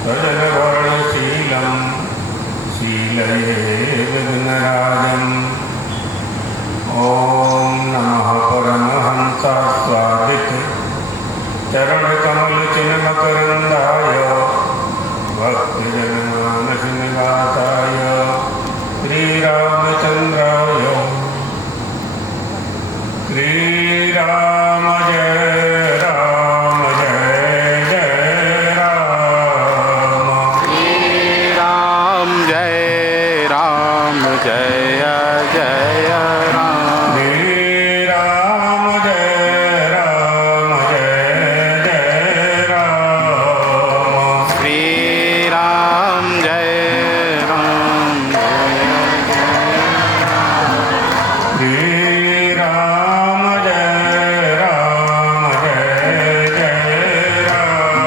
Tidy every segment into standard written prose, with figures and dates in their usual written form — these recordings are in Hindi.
सजनवर्णशीलं शीलये विघ्नराजम्। ॐ नमः परमहंसास्वादित चरणकमलचिन्मकरन्दाय भक्तजनमानसनिवासाय श्रीरामचन्द्राय। श्रीराम जय राम जय जय राम। श्रीराम जय राम जय जय राम। श्रीराम जय राम जय जय राम। श्रीराम जय राम जय श्रीराम जय राम जय जय राम।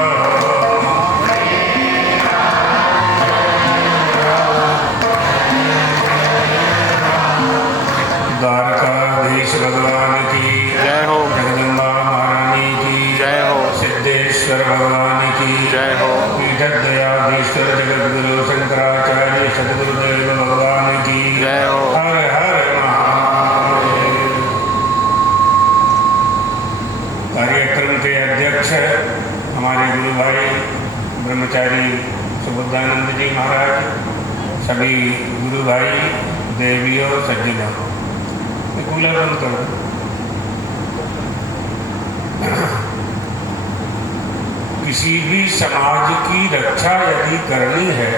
द्वारकाधीश भगवान की जय हो। जगदम्बा महारानी की जय हो। सिद्धेश्वर भगवान की जय हो। पीठदयाधीश्वर जगद्गुरु शंकराचार्य सद्गुरुदेव भगवान की जय हो। हर हर महादेव। कार्यक्रम के अध्यक्ष हमारे गुरु भाई ब्रह्मचारी सुबुद्धानंद जी महाराज, सभी गुरु भाई, देवियों, सज्जनों, कूलर बंद कर दो। किसी भी समाज की रक्षा यदि करनी है,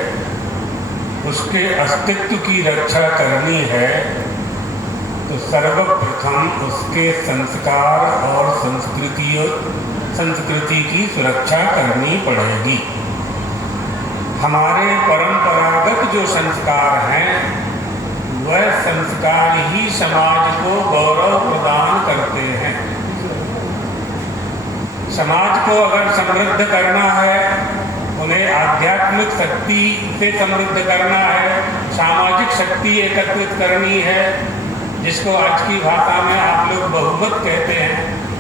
उसके अस्तित्व की रक्षा करनी है, तो सर्वप्रथम उसके संस्कार और संस्कृति की सुरक्षा करनी पड़ेगी। हमारे परंपरागत जो संस्कार हैं, वह संस्कार ही समाज को गौरव प्रदान करते हैं। समाज को अगर समृद्ध करना है, उन्हें आध्यात्मिक शक्ति से समृद्ध करना है, सामाजिक शक्ति एकत्रित करनी है, जिसको आज की भाषा में आप लोग बहुमत कहते हैं।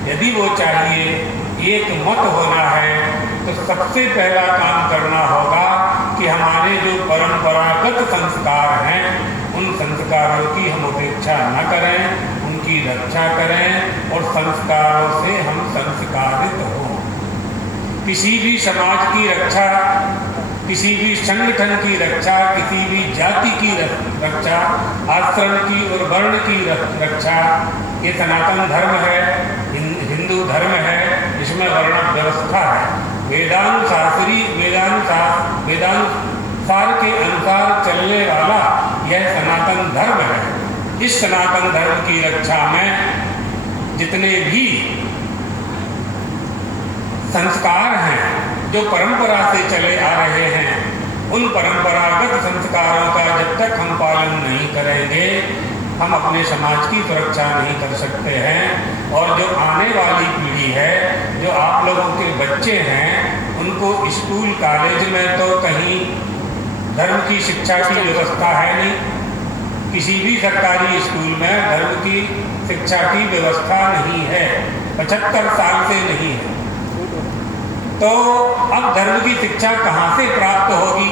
यदि वो चाहिए, एक मत होना है, तो सबसे पहला काम करना होगा कि हमारे जो परंपरागत संस्कार हैं, उन संस्कारों की हम उपेक्षा न करें, उनकी रक्षा करें और संस्कारों से हम संस्कारित हों। किसी भी समाज की रक्षा, किसी भी संगठन की रक्षा, किसी भी जाति की रक्षा, आश्रम की और वर्ण की रक्षा, ये सनातन धर्म है, हिंदू धर्म है, इसमें वर्ण व्यवस्था है। वेदानुसार के अनुसार चलने वाला यह सनातन धर्म है। इस सनातन धर्म की रक्षा में जितने भी संस्कार हैं, जो परंपरा से चले आ रहे हैं, उन परंपरागत संस्कारों का जब तक हम पालन नहीं करेंगे, हम अपने समाज की सुरक्षा नहीं कर सकते हैं। और जो आने वाली पीढ़ी है, जो आप लोगों के बच्चे हैं, उनको स्कूल कॉलेज में तो कहीं धर्म की शिक्षा की व्यवस्था है नहीं। किसी भी सरकारी स्कूल में धर्म की शिक्षा की व्यवस्था नहीं है, 75 साल से नहीं है। तो अब धर्म की शिक्षा कहाँ से प्राप्त होगी?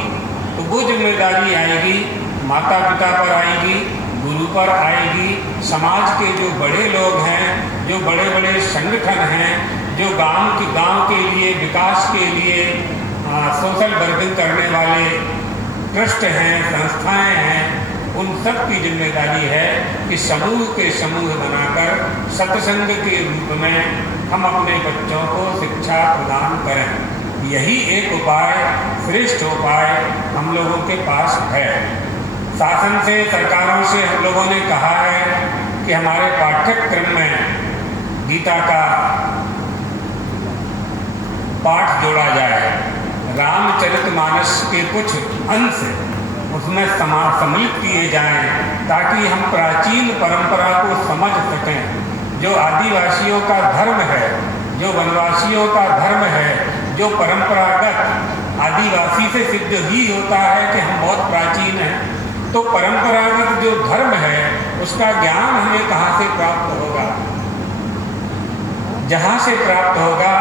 तो वो जिम्मेदारी आएगी माता पिता पर, आएगी गुरु पर, आएगी समाज के जो बड़े लोग हैं, जो बड़े बड़े संगठन हैं, जो गांव के लिए, विकास के लिए सोशल वर्किंग करने वाले ट्रस्ट हैं, संस्थाएं हैं। उन सब की जिम्मेदारी है कि समूह के समूह बनाकर सत्संग के रूप में हम अपने बच्चों को शिक्षा प्रदान करें। यही एक उपाय, श्रेष्ठ उपाय हम लोगों के पास है। शासन से, सरकारों से हम लोगों ने कहा है कि हमारे पाठ्यक्रम में गीता का पाठ जोड़ा जाए, रामचरितमानस के कुछ अंश उसमें सम्मिलित किए जाएं, ताकि हम प्राचीन परंपरा को समझ सकें। जो आदिवासियों का धर्म है, जो वनवासियों का धर्म है, जो परंपरागत आदिवासी से सिद्ध ही होता है कि हम बहुत प्राचीन हैं, तो परंपरागत जो धर्म है उसका ज्ञान हमें कहाँ से प्राप्त होगा? जहाँ से प्राप्त होगा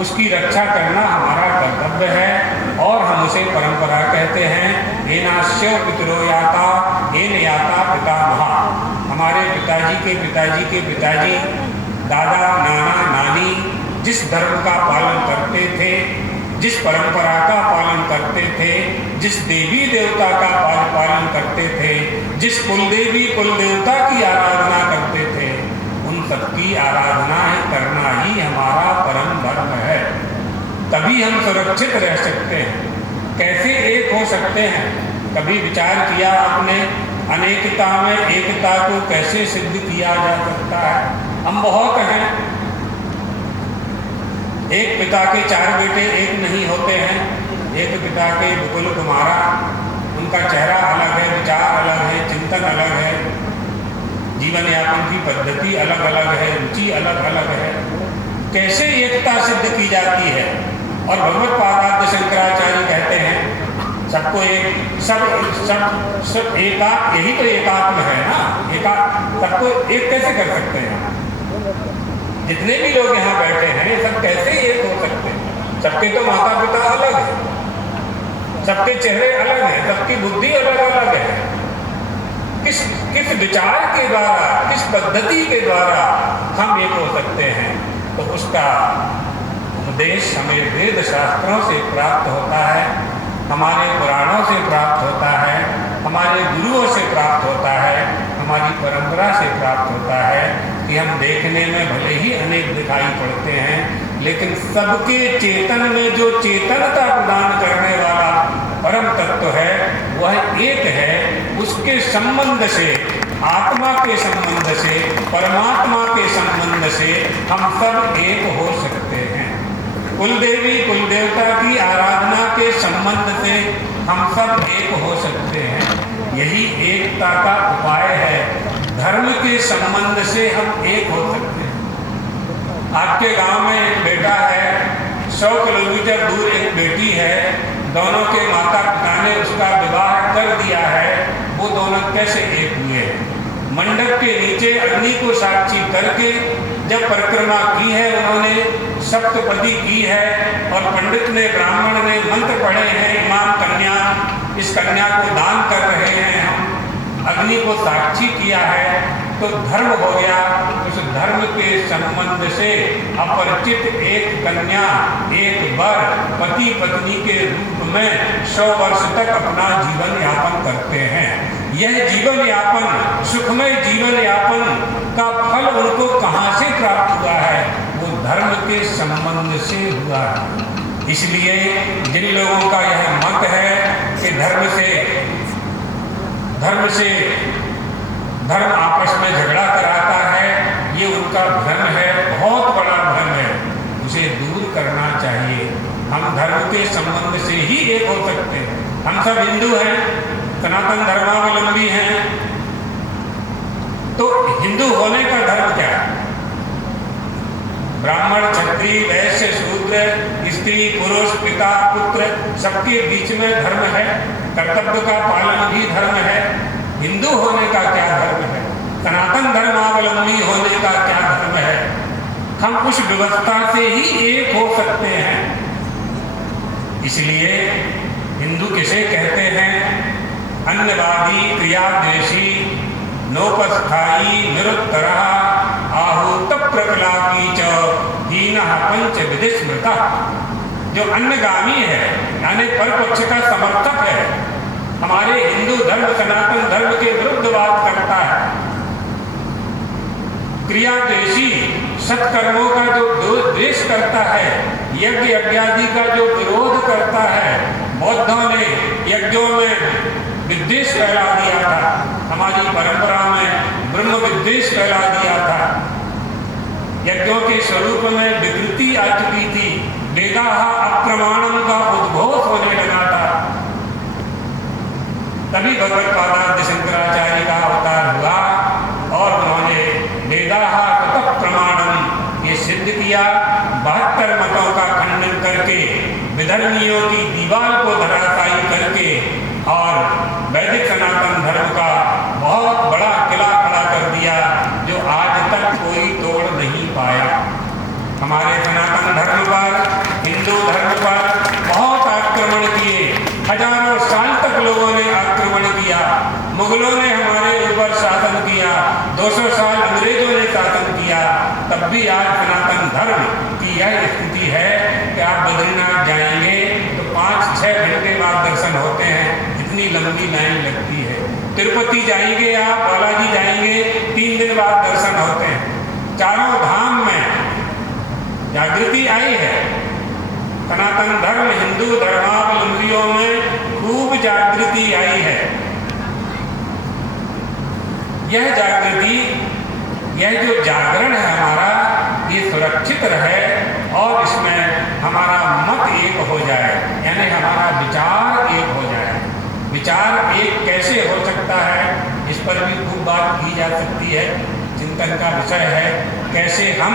उसकी रक्षा करना हमारा कर्तव्य है। और हम उसे परंपरा कहते हैं। एनास्य पितरो याता, एन याता पितामहा। हमारे पिताजी के पिताजी के पिताजी, दादा नाना नानी जिस धर्म का पालन करते थे, जिस परंपरा का पालन करते थे, जिस देवी देवता का पालन करते थे, जिस कुलदेवी कुलदेवता की आराधना करते थे, उन सबकी आराधना करना ही हमारा परम धर्म है। तभी हम सुरक्षित रह सकते हैं। कैसे एक हो सकते हैं? कभी विचार किया आपने अनेकता में एकता को कैसे सिद्ध किया जा सकता है? हम बहुत हैं, एक पिता के 4 बेटे एक नहीं होते हैं। एक पिता के बिपुल कुमारा, उनका चेहरा अलग है, विचार अलग है, चिंतन अलग है, जीवन यापन की पद्धति अलग अलग है, रुचि अलग अलग है। कैसे एकता सिद्ध की जाती है? और भगवत पादाद्य शंकराचार्य कहते हैं सबको एक सब एकात्म, यही तो एकात्म है ना। सबको एक कैसे कर सकते हैं? जितने भी लोग यहाँ बैठे हैं सब कैसे एक हो सकते हैं? सबके तो माता पिता अलग है, सबके चेहरे अलग हैं, सबकी बुद्धि अलग अलग है। किस विचार के द्वारा, किस पद्धति के द्वारा हम एक हो सकते हैं? तो उसका उपदेश हमें वेद शास्त्रों से प्राप्त होता है, हमारे पुराणों से प्राप्त होता है, हमारे गुरुओं से प्राप्त होता है, हमारी परंपरा से प्राप्त होता है कि हम देखने में भले ही अनेक दिखाई पड़ते हैं, लेकिन सबके चेतन में जो चेतनता प्रदान करने वाला परम तत्व है वह एक है। उसके संबंध से, आत्मा के संबंध से, परमात्मा के संबंध से हम सब एक हो सकते हैं। कुलदेवी कुलदेवता की आराधना के संबंध से हम सब एक हो सकते हैं। यही एकता का उपाय है। धर्म के संबंध से हम एक हो सकते हैं। आपके गांव में एक बेटा है, 100 किलोमीटर दूर एक बेटी है, दोनों के माता पिता ने उसका विवाह कर दिया है। वो दोनों कैसे एक हुए? मंडप के नीचे अग्नि को साक्षी करके जब परिक्रमा की है, उन्होंने सप्तपदी की है और पंडित ने, ब्राह्मण ने मंत्र पढ़े हैं, इमाम कन्या, इस कन्या को दान कर रहे हैं, हम अग्नि को साक्षी किया है, तो धर्म हो गया। उस धर्म के संबंध से अपरिचित एक कन्या, एक वर पति पत्नी के रूप में 100 वर्ष तक अपना जीवन यापन करते हैं। यह जीवन यापन, सुखमय जीवन यापन का फल उनको कहाँ से प्राप्त हुआ है? वो धर्म के संबंध से हुआ है। इसलिए जिन लोगों का यह मत है कि धर्म आपस में झगड़ा कराता है, ये उनका भ्रम है, बहुत बड़ा भ्रम है। उसे दूर करना चाहिए। हम धर्म के संबंध से ही एक हो सकते हैं। हम सब हिंदू हैं, सनातन धर्मावलंबी हैं, तो हिंदू होने का धर्म क्या है? ब्राह्मण, क्षत्रिय, वैश्य, शूद्र, स्त्री, पुरुष, पिता, पुत्र, सबके बीच में धर्म है। कर्तव्य का पालन भी धर्म है। हिंदू होने का क्या धर्म है? सनातन धर्मावलंबी होने का क्या धर्म है? हम उस व्यवस्था से ही एक हो सकते हैं। इसलिए हिंदू किसे कहते हैं? अन्नवादी, क्रियादेशी, नोपस्थायी, निरुत्तरा, आहूत प्रकलापी च हीनः पंच विधि स्मृता। जो अन्नगामी है, यानी परपक्ष का समर्थक है, हमारे हिंदू धर्म, सनातन धर्म के विरुद्ध बात करता है। क्रियादेशी, सत्कर्मों का जो द्वेष करता है, यज्ञ यज्ञादि का जो विरोध करता है। बौद्धों ने यज्ञों में विद्वेष फैला दिया था, हमारी परंपरा में ब्रह्म विद्वेष फैला दिया था। यज्ञों के स्वरूप में विकृति आ चुकी थी, वेदाः अप्रमाणम का उद्घोष होने लगा था। तभी भगवत पादाद्य शंकराचार्य का अवतार हुआ और उन्होंने वेदाः ततः प्रमाणम ये सिद्ध किया। 72 मतों का खंडन करके, विधर्मियों की दीवार को धराशायी करके और वैदिक सनातन धर्म का बहुत बड़ा किला खड़ा कर दिया, जो आज तक कोई तोड़ नहीं पाया। हमारे सनातन धर्म पर, हिंदू धर्म पर बहुत आक्रमण किए, मुगलों ने हमारे ऊपर शासन किया, 200 साल अंग्रेजों ने शासन किया, तब भी आज सनातन धर्म की यह स्थिति है कि आप बद्रीनाथ जाएंगे तो 5-6 घंटे बाद दर्शन होते हैं, इतनी लंबी लाइन लगती है। तिरुपति जाएंगे आप, बालाजी जाएंगे, 3 दिन बाद दर्शन होते हैं। चारों धाम में जागृति आई है। सनातन धर्म, हिंदू धर्मावलंबियों में खूब जागृति आई है। यह जागृति, यह जो जागरण है हमारा, ये सुरक्षित रहे और इसमें हमारा मत एक हो जाए, यानी हमारा विचार एक हो जाए। विचार एक कैसे हो सकता है, इस पर भी खूब बात की जा सकती है, चिंतन का विषय है। कैसे हम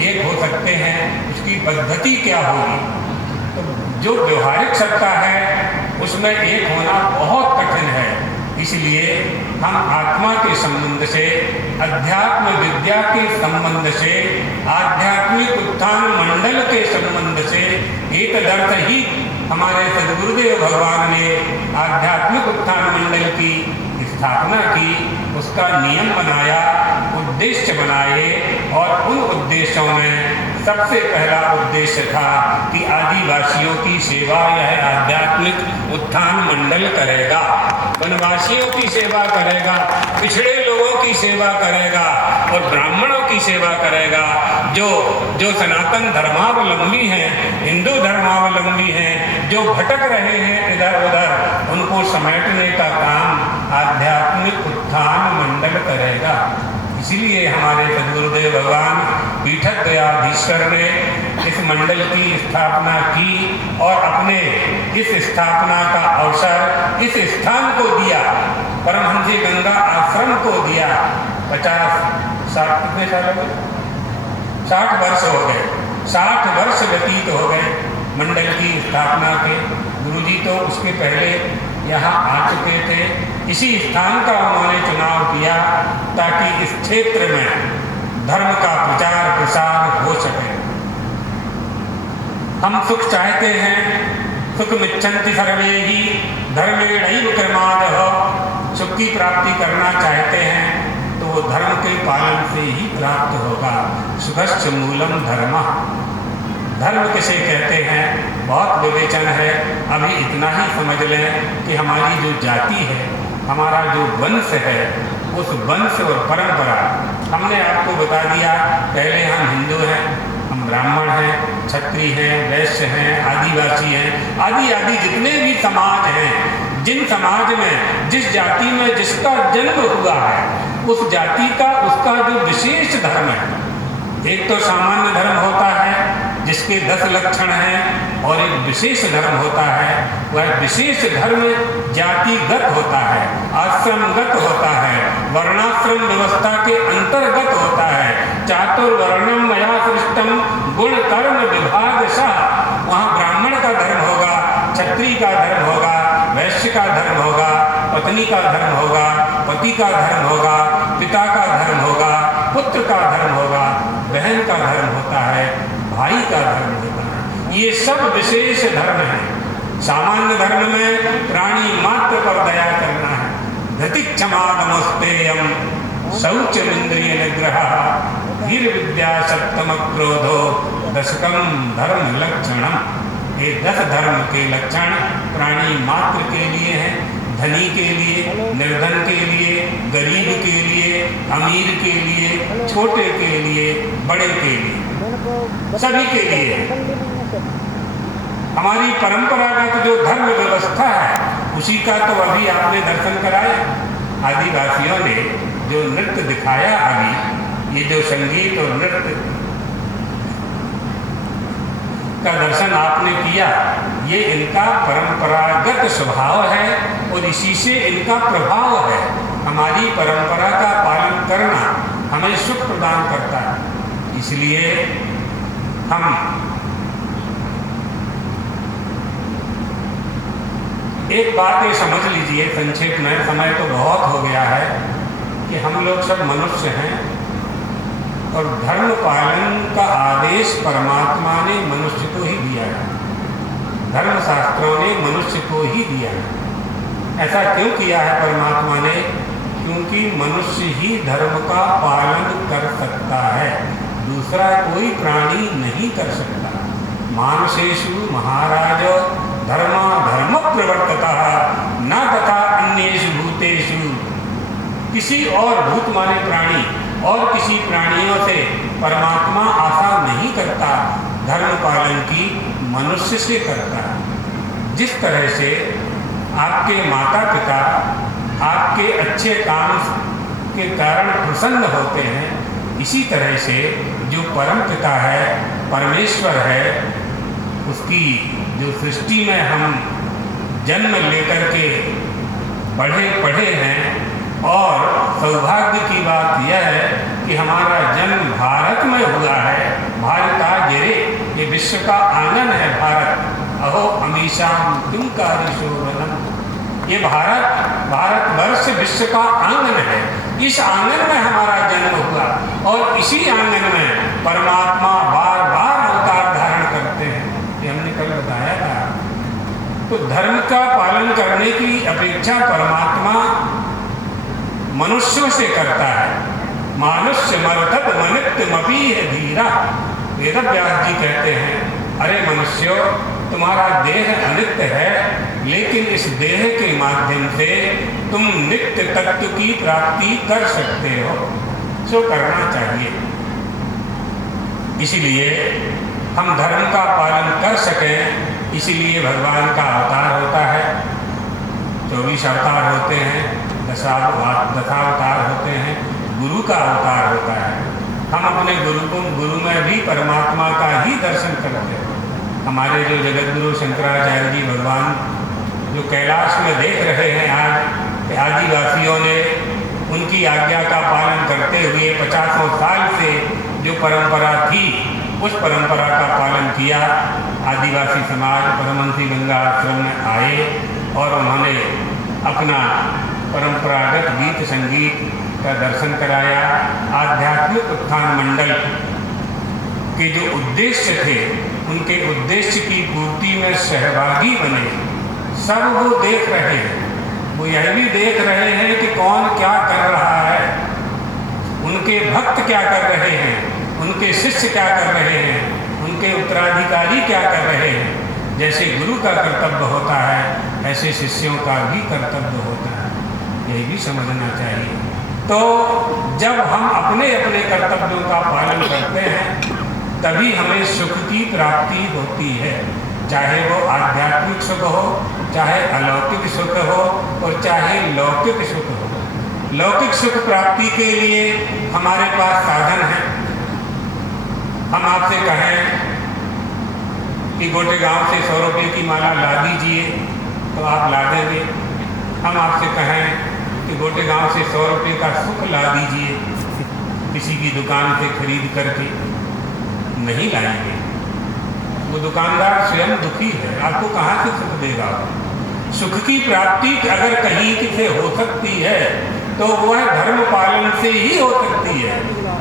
एक हो सकते हैं, उसकी पद्धति क्या होगी। तो जो व्यवहारिक सत्ता है उसमें एक होना बहुत कठिन है। इसलिए हम आत्मा के संबंध से, अध्यात्म विद्या के संबंध से, आध्यात्मिक उत्थान मंडल के संबंध से, एक दर्थ ही हमारे सद्गुरुदेव भगवान ने आध्यात्मिक उत्थान मंडल की स्थापना की, उसका नियम बनाया, उद्देश्य बनाए, और उन उद्देश्यों में सबसे पहला उद्देश्य था कि आदिवासियों की सेवा यह आध्यात्मिक उत्थान मंडल करेगा, वनवासियों की सेवा करेगा, पिछड़े लोगों की सेवा करेगा और ब्राह्मणों की सेवा करेगा। जो सनातन धर्मावलंबी हैं, हिंदू धर्मावलंबी हैं, जो भटक रहे हैं इधर उधर, उनको समेटने का काम आध्यात्मिक उत्थान मंडल करेगा। इसीलिए हमारे सद्गुरुदेव भगवान पीठकयाधीश्वर ने इस मंडल की स्थापना की और अपने इस स्थापना का अवसर इस स्थान को दिया, परमहंसी गंगा आश्रम को दिया। 50-60 कितने साल हो गए? 60 वर्ष हो गए। 60 वर्ष व्यतीत हो गए मंडल की स्थापना के। गुरुजी तो उसके पहले यहाँ आ चुके थे। इसी स्थान का उन्होंने चुनाव किया ताकि इस क्षेत्र में धर्म का प्रचार प्रसार हो सके। हम सुख चाहते हैं, सुखमिच्छन्ति सर्वे ही धर्मेणैव कर्मादः। सुख की प्राप्ति करना चाहते हैं तो वो धर्म के पालन से ही प्राप्त होगा। सुखश्च मूलम धर्मः। धर्म किसे कहते हैं, बहुत विवेचन है। अभी इतना ही समझ लें कि हमारी जो जाति है, हमारा जो वंश है, उस वंश और परंपरा हमने आपको बता दिया। पहले हम हिंदू हैं, हम ब्राह्मण हैं, क्षत्रिय हैं, वैश्य हैं, आदिवासी हैं, आदि आदि जितने भी समाज हैं, जिन समाज में जिस जाति में जिसका जन्म हुआ है, उस जाति का उसका जो विशेष धर्म है। एक तो सामान्य धर्म होता है जिसके 10 लक्षण हैं, और एक विशेष धर्म होता है। वह विशेष धर्म जातिगत होता है, आश्रमगत होता है, वर्णाश्रम व्यवस्था के अंतर्गत होता है। चातुर्वर्णम मया सृष्टम गुण कर्म विभागशः। वहाँ ब्राह्मण का धर्म होगा, क्षत्रिय का धर्म होगा, वैश्य का धर्म होगा, पत्नी का धर्म होगा, पति का धर्म होगा, पिता का धर्म होगा, पुत्र का धर्म होगा, बहन का धर्म होता है, भाई का धर्म होता है। ये सब विशेष धर्म है। सामान्य धर्म में प्राणी मात्र पर दया करना है। धृति क्षमा नमस्तेयम शौचमिंद्रिय निग्रह वीर विद्या सप्तम क्रोधो दशकम धर्म लक्षणम। ये 10 धर्म के लक्षण प्राणी मात्र के लिए हैं। धनी के लिए, निर्धन के लिए, गरीब के लिए, अमीर के लिए, छोटे के लिए, बड़े के लिए, सभी के लिए। हमारी परंपरागत जो धर्म व्यवस्था है उसी का तो अभी आपने दर्शन कराया। आदिवासियों ने जो नृत्य दिखाया, अभी ये जो संगीत और नृत्य का दर्शन आपने किया, ये इनका परंपरागत स्वभाव है और इसी से इनका प्रभाव है। हमारी परंपरा का पालन करना हमें सुख प्रदान करता है। इसलिए हम एक बात ये समझ लीजिए संक्षेप में, समय तो बहुत हो गया है, कि हम लोग सब मनुष्य हैं और धर्म पालन का आदेश परमात्मा ने मनुष्य को ही दिया है। धर्मशास्त्रों ने मनुष्य को ही दिया है। ऐसा क्यों किया है परमात्मा ने? क्योंकि मनुष्य ही धर्म का पालन कर सकता है, दूसरा कोई प्राणी नहीं कर सकता। मानुषेषु महाराज धर्मा धर्म प्रवर्तता न तथा अन्येषु भूतेषु। किसी और भूत माने प्राणी और किसी प्राणियों से परमात्मा आशा नहीं करता, धर्म पालन की मनुष्य से करता है। जिस तरह से आपके माता पिता आपके अच्छे काम के कारण प्रसन्न होते हैं, इसी तरह से जो परम पिता है, परमेश्वर है, उसकी जो सृष्टि में हम जन्म लेकर के पढ़े हैं, और सौभाग्य की बात यह है कि हमारा जन्म भारत में हुआ है। भारता गिरे, ये विश्व का आंगन है भारत। अहो हमेशा तुम शोभनम। ये भारतवर्ष विश्व का आंगन है। इस आंगन में हमारा जन्म हुआ और इसी आंगन में परमात्मा बार बार अवतार धारण करते हैं। ये हमने कल बताया था। तो धर्म का पालन करने की अपेक्षा परमात्मा मनुष्यों से करता है। मानुष्य मर्तत मनित्यमपि है धीरा। वेद व्यास जी कहते हैं, अरे मनुष्यों, तुम्हारा देह अनित्य है, लेकिन इस देह के माध्यम से तुम नित्य तत्व की प्राप्ति कर सकते हो, सो करना चाहिए। इसीलिए हम धर्म का पालन कर सकें, इसीलिए भगवान का अवतार होता है। 24 अवतार होते हैं, दशावतार होते हैं, गुरु का अवतार होता है। हम अपने गुरु में भी परमात्मा का ही दर्शन करते हैं। हमारे जो जगत गुरु शंकराचार्य जी भगवान जो कैलाश में देख रहे हैं आज, आदिवासियों ने उनकी आज्ञा का पालन करते हुए 50 साल से जो परंपरा थी, उस परंपरा का पालन किया। आदिवासी समाज परमहंसी गंगा आश्रम में आए और उन्होंने अपना परंपरागत गीत संगीत का दर्शन कराया। आध्यात्मिक उत्थान मंडल के जो उद्देश्य थे, उनके उद्देश्य की पूर्ति में सहभागी बने। सब वो देख रहे हैं, वो यह भी देख रहे हैं कि कौन क्या कर रहा है, उनके भक्त क्या कर रहे हैं, उनके शिष्य क्या कर रहे हैं, उनके उत्तराधिकारी क्या कर रहे हैं। जैसे गुरु का कर्तव्य होता है, ऐसे शिष्यों का भी कर्तव्य होता है, यही भी समझना चाहिए। तो जब हम अपने अपने कर्तव्यों का पालन करते हैं, तभी हमें सुख की प्राप्ति होती है, चाहे वो आध्यात्मिक सुख हो, चाहे अलौकिक सुख हो, और चाहे लौकिक सुख हो। लौकिक सुख प्राप्ति के लिए हमारे पास साधन है। हम आपसे कहें कि गोटे गांव से 100 रुपये की माला ला दीजिए, तो आप ला देंगे। हम आपसे कहें कि गोटे गांव से 100 रुपये का सुख ला दीजिए, किसी की दुकान से खरीद करके, नहीं लाएंगे। वो दुकानदार स्वयं दुखी है, आपको कहाँ से सुख देगा? सुख की प्राप्ति अगर कहीं से हो सकती है तो वह धर्म पालन से ही हो सकती है।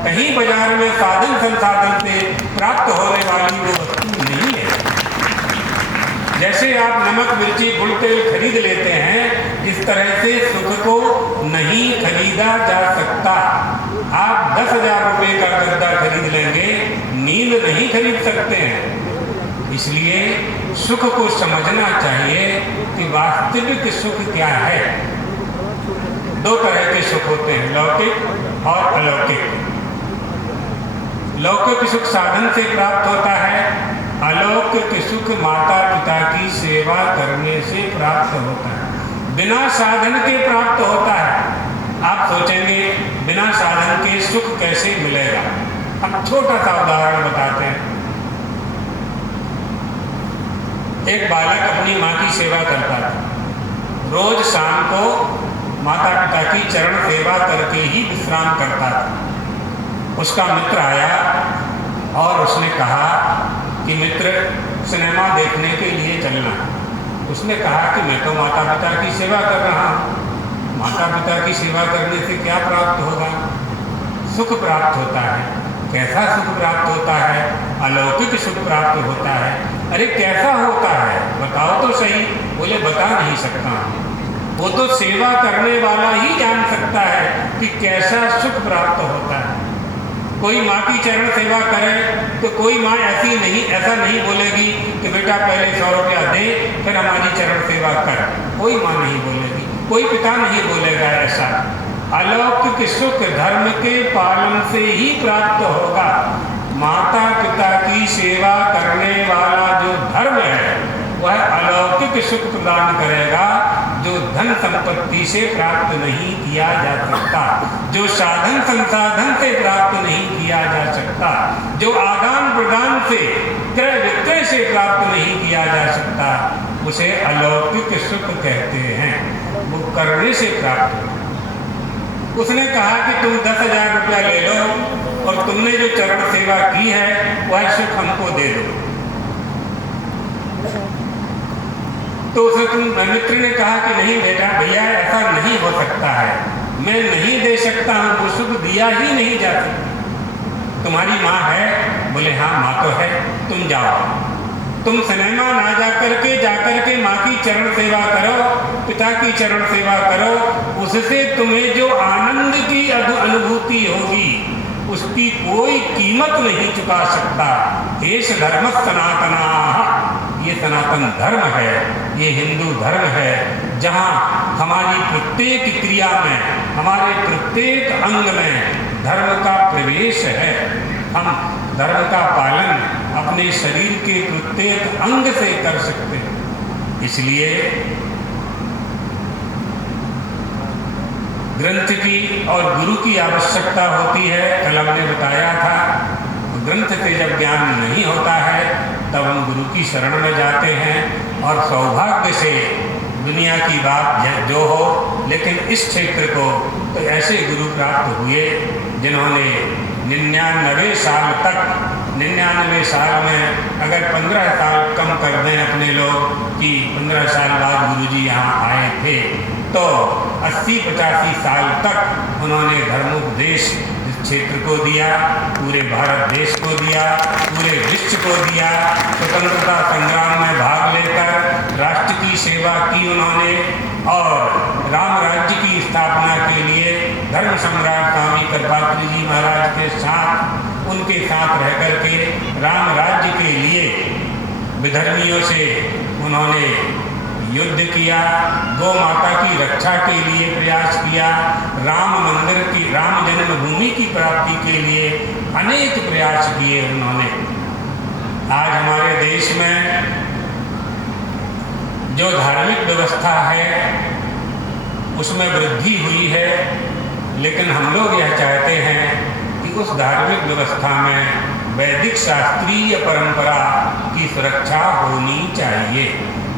कहीं बाजार में साधन संसाधन से प्राप्त होने वाली वो वस्तु नहीं है। जैसे आप नमक मिर्ची गुड़ तेल खरीद लेते हैं, इस तरह से सुख को नहीं खरीदा जा सकता। आप 10,000 रुपये का गद्दा खरीद लेंगे, नींद नहीं खरीद सकते हैं। इसलिए सुख को समझना चाहिए कि वास्तविक सुख क्या है। 2 तरह के सुख होते हैं, लौकिक और अलौकिक। लौकिक सुख साधन से प्राप्त होता है, अलौकिक सुख माता पिता की सेवा करने से प्राप्त होता है, बिना साधन के प्राप्त होता है। आप सोचेंगे बिना साधन के सुख कैसे मिलेगा? हम छोटा सा उदाहरण बताते हैं। एक बालक अपनी माँ की सेवा करता था। रोज शाम को माता पिता की चरण सेवा करके ही विश्राम करता था। उसका मित्र आया और उसने कहा कि मित्र, सिनेमा देखने के लिए चलना। उसने कहा कि मैं तो माता पिता की सेवा कर रहा हूँ। माता पिता की सेवा करने से क्या प्राप्त होगा? सुख प्राप्त होता है। कैसा सुख प्राप्त होता है? अलौकिक सुख प्राप्त होता है। अरे कैसा होता है, बताओ तो सही। बोले बता नहीं सकता हूँ। वो तो सेवा करने वाला ही जान सकता है कि कैसा सुख प्राप्त होता है। कोई माँ की चरण सेवा करे तो कोई माँ ऐसा नहीं बोलेगी कि बेटा पहले 100 रुपया दे फिर हमारी चरण सेवा कर। कोई माँ नहीं बोलेगी, कोई पिता नहीं बोलेगा ऐसा। अलौकिक सुख धर्म के पालन से ही प्राप्त होगा। माता पिता की सेवा करने वाला जो धर्म है वह अलौकिक सुख प्रदान करेगा, जो धन संपत्ति से प्राप्त नहीं किया जा सकता, जो साधन संसाधन से प्राप्त नहीं किया जा सकता, जो आदान प्रदान से क्रय विक्रय से प्राप्त नहीं किया जा सकता, उसे अलौकिक सुख कहते हैं। वो करने से प्राप्त हो। उसने कहा कि तुम 10,000 रुपया ले लो और तुमने जो चरण सेवा की है वह सुख हमको दे दो। तो उसे मित्र ने कहा कि नहीं बेटा, भैया ऐसा नहीं हो सकता है, मैं नहीं दे सकता हूँ, वो सुख दिया ही नहीं जा सकता। तुम्हारी माँ है? बोले हाँ माँ तो है। तुम जाओ, तुम सिनेमा ना जाकर के माँ की चरण सेवा करो, पिता की चरण सेवा करो। उससे तुम्हें जो आनंद की अनुभूति होगी उसकी कोई कीमत नहीं चुका सकता। एष धर्म सनातना, ये सनातन धर्म है, ये हिंदू धर्म है, जहाँ हमारी प्रत्येक क्रिया में, हमारे प्रत्येक अंग में धर्म का प्रवेश है। हम धर्म का पालन अपने शरीर के प्रत्येक अंग से कर सकते हैं। इसलिए ग्रंथ की और गुरु की आवश्यकता होती है। कल हमने बताया था, ग्रंथ से जब ज्ञान नहीं होता है तब हम गुरु की शरण में जाते हैं और सौभाग्य से दुनिया की बात जो हो, लेकिन इस क्षेत्र को तो ऐसे गुरु प्राप्त हुए जिन्होंने 99 साल तक, 99 साल में अगर 15 साल कम कर दें अपने लोग कि 15 साल बाद गुरुजी यहाँ आए थे, तो 80-85 साल तक उन्होंने धर्मोपदेश क्षेत्र को दिया, पूरे भारत देश को दिया, पूरे विश्व को दिया। स्वतंत्रता संग्राम में भाग लेकर राष्ट्र की सेवा की उन्होंने और राम राज्य की स्थापना के लिए धर्म सम्राट स्वामी कृपात्री जी महाराज के साथ, उनके साथ रह करके राम राज्य के लिए विधर्मियों से उन्होंने युद्ध किया, गौ माता की रक्षा के लिए प्रयास किया, राम मंदिर की, राम जन्मभूमि की प्राप्ति के लिए अनेक प्रयास किए उन्होंने। आज हमारे देश में जो धार्मिक व्यवस्था है उसमें वृद्धि हुई है, लेकिन हम लोग यह चाहते हैं कि उस धार्मिक व्यवस्था में वैदिक शास्त्रीय परंपरा की सुरक्षा होनी चाहिए।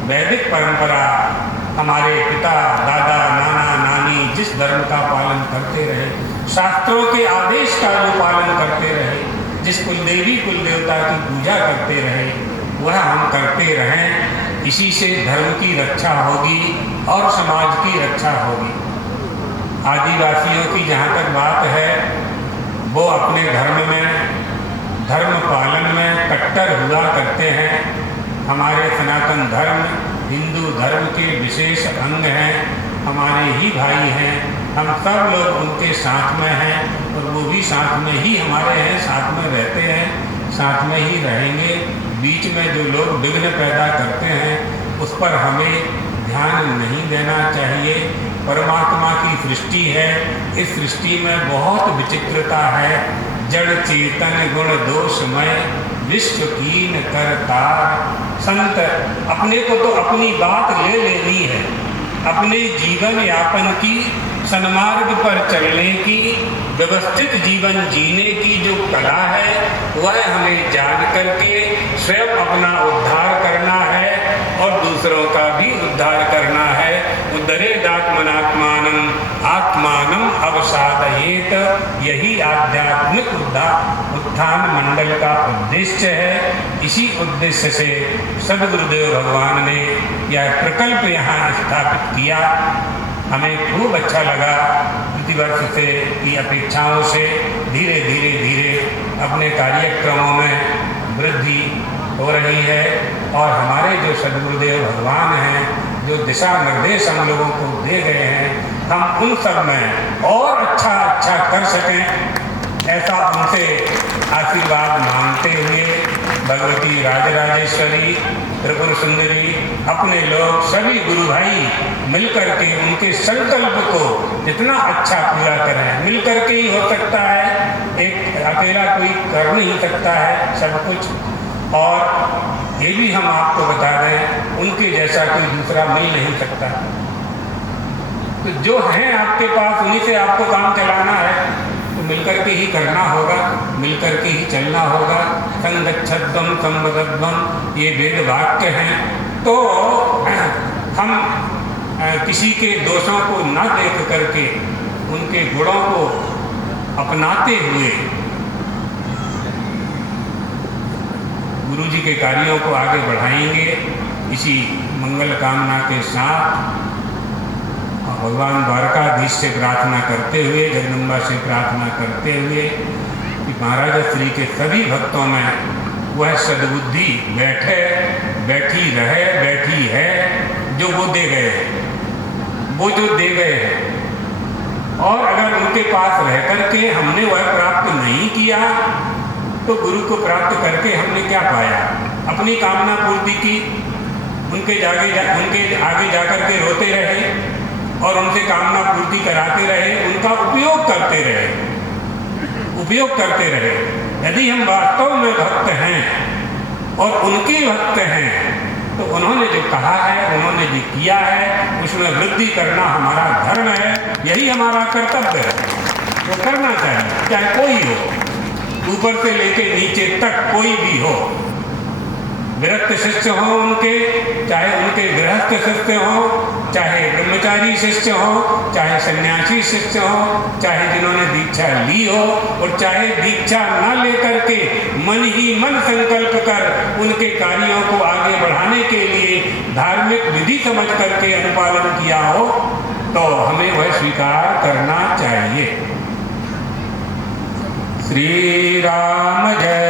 वैदिक परंपरा हमारे पिता, दादा, नाना, नानी जिस धर्म का पालन करते रहे, शास्त्रों के आदेश का जो पालन करते रहे, जिस कुलदेवी कुल देवता की पूजा करते रहे, वह हम करते रहें। इसी से धर्म की रक्षा होगी और समाज की रक्षा होगी। आदिवासियों की जहाँ तक बात है, वो अपने धर्म में, धर्म पालन में कट्टर हुआ करते हैं। हमारे सनातन धर्म हिंदू धर्म के विशेष अंग हैं, हमारे ही भाई हैं, हम सब लोग उनके साथ में हैं और वो भी साथ में ही हमारे हैं, साथ में रहते हैं, साथ में ही रहेंगे। बीच में जो लोग विघ्न पैदा करते हैं उस पर हमें ध्यान नहीं देना चाहिए। परमात्मा की सृष्टि है, इस सृष्टि में बहुत विचित्रता है। जड़ चेतन गुण दोषमय विश्व कीन करतार। संत अपने को तो अपनी बात ले लेनी है, अपने जीवन यापन की, सन्मार्ग पर चलने की, व्यवस्थित जीवन जीने की जो कला है वह हमें जान करके स्वयं अपना उद्धार करना है और दूसरों का भी उद्धार करना है। उद्धरेदात्मनात्मानं आत्मानं अवसादयेत, यही आध्यात्मिक उत्थान मंडल का उद्देश्य है। इसी उद्देश्य से सद्गुरुदेव भगवान ने यह प्रकल्प यहाँ स्थापित किया। हमें खूब अच्छा लगा। प्रतिवर्ष से की अपेक्षाओं से धीरे धीरे अपने कार्यक्रमों में वृद्धि हो रही है और हमारे जो सद्गुरुदेव भगवान हैं, जो दिशा निर्देश हम लोगों को दे गए हैं, हम उन सब में और अच्छा कर सकें, ऐसा उनसे आशीर्वाद मांगते हुए भगवती राजराजेश्वरी, त्रिपुर सुंदरी, अपने लोग सभी गुरु भाई मिलकर के उनके संकल्प को जितना अच्छा पूरा करें। मिलकर के ही हो सकता है, एक अकेला कोई कर नहीं सकता है सब कुछ। और ये भी हम आपको बता दें, उनके जैसा कोई दूसरा मिल नहीं सकता। तो जो हैं आपके पास, उन्हीं से आपको काम चलाना है, तो मिलकर के ही करना होगा, मिलकर के ही चलना होगा। संगच्छध्वम संवदध्वम, ये वेद वाक्य हैं। तो हम किसी के दोषों को न देख करके उनके गुणों को अपनाते हुए गुरु जी के कार्यों को आगे बढ़ाएंगे। इसी मंगल कामना के साथ भगवान द्वारकाधीश से प्रार्थना करते हुए, जगदम्बा से प्रार्थना करते हुए कि महाराज श्री के सभी भक्तों में वह सद्बुद्धि बैठी है जो वो दे गए हैं, वो जो दे गए हैं। और अगर उनके पास रह करके हमने वह प्राप्त नहीं किया तो गुरु को प्राप्त करके हमने क्या पाया? अपनी कामना पूर्ति की, उनके आगे जाकर के रोते रहे और उनसे कामना पूर्ति कराते रहे, उनका उपयोग करते रहे। यदि हम वास्तव में भक्त हैं और उनके भक्त हैं तो उन्होंने जो कहा है, उन्होंने जो किया है, उसमें वृद्धि करना हमारा धर्म है, यही हमारा कर्तव्य है। वो करना चाहिए, चाहे कोई हो, ऊपर से लेके नीचे तक कोई भी हो। विरक्त शिष्य हो उनके, चाहे उनके गृहस्थ शिष्य हो, चाहे ब्रह्मचारी शिष्य हो, चाहे सन्यासी शिष्य हो, चाहे जिन्होंने दीक्षा ली हो, और चाहे दीक्षा न लेकर के मन ही मन संकल्प कर उनके कार्यों को आगे बढ़ाने के लिए धार्मिक विधि समझ करके अनुपालन किया हो, तो हमें वह स्वीकार करना चाहिए। श्री राम जय।